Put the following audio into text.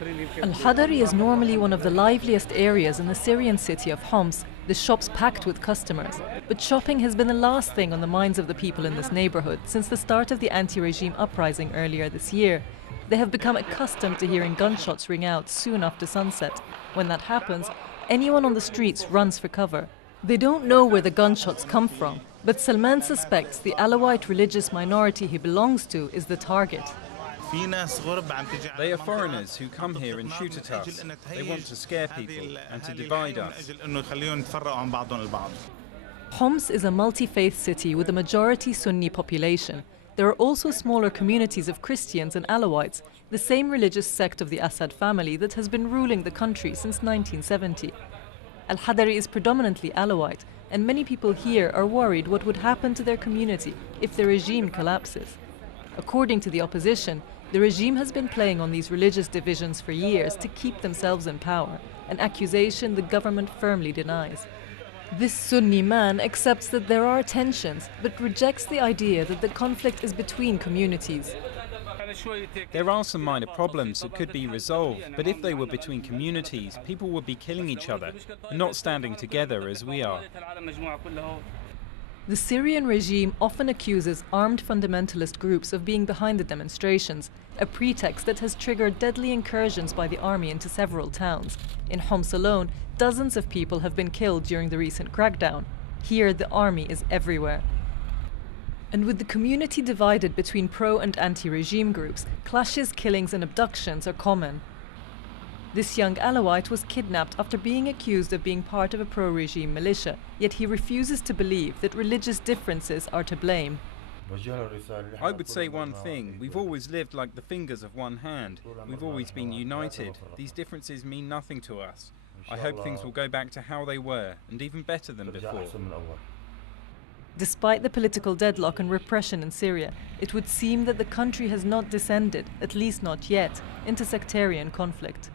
Al Hadari is normally one of the liveliest areas in the Syrian city of Homs, the shops packed with customers. But shopping has been the last thing on the minds of the people in this neighborhood since the start of the anti-regime uprising earlier this year. They have become accustomed to hearing gunshots ring out soon after sunset. When that happens, anyone on the streets runs for cover. They don't know where the gunshots come from, but Salmane suspects the Alawite religious minority he belongs to is the target. They are foreigners who come here and shoot at us. They want to scare people and to divide us. Homs is a multi-faith city with a majority Sunni population. There are also smaller communities of Christians and Alawites, the same religious sect of the Assad family that has been ruling the country since 1970. Al Hadari is predominantly Alawite, and many people here are worried what would happen to their community if the regime collapses. According to the opposition, the regime has been playing on these religious divisions for years to keep themselves in power, an accusation the government firmly denies. This Sunni man accepts that there are tensions, but rejects the idea that the conflict is between communities. There are some minor problems that could be resolved, but if they were between communities, people would be killing each other and not standing together as we are. The Syrian regime often accuses armed fundamentalist groups of being behind the demonstrations, a pretext that has triggered deadly incursions by the army into several towns. In Homs alone, dozens of people have been killed during the recent crackdown. Here, the army is everywhere. And with the community divided between pro- and anti-regime groups, clashes, killings and abductions are common. This young Alawite was kidnapped after being accused of being part of a pro-regime militia, yet he refuses to believe that religious differences are to blame. I would say one thing: we've always lived like the fingers of one hand. We've always been united. These differences mean nothing to us. I hope things will go back to how they were, and even better than before. Despite the political deadlock and repression in Syria, it would seem that the country has not descended, at least not yet, into sectarian conflict.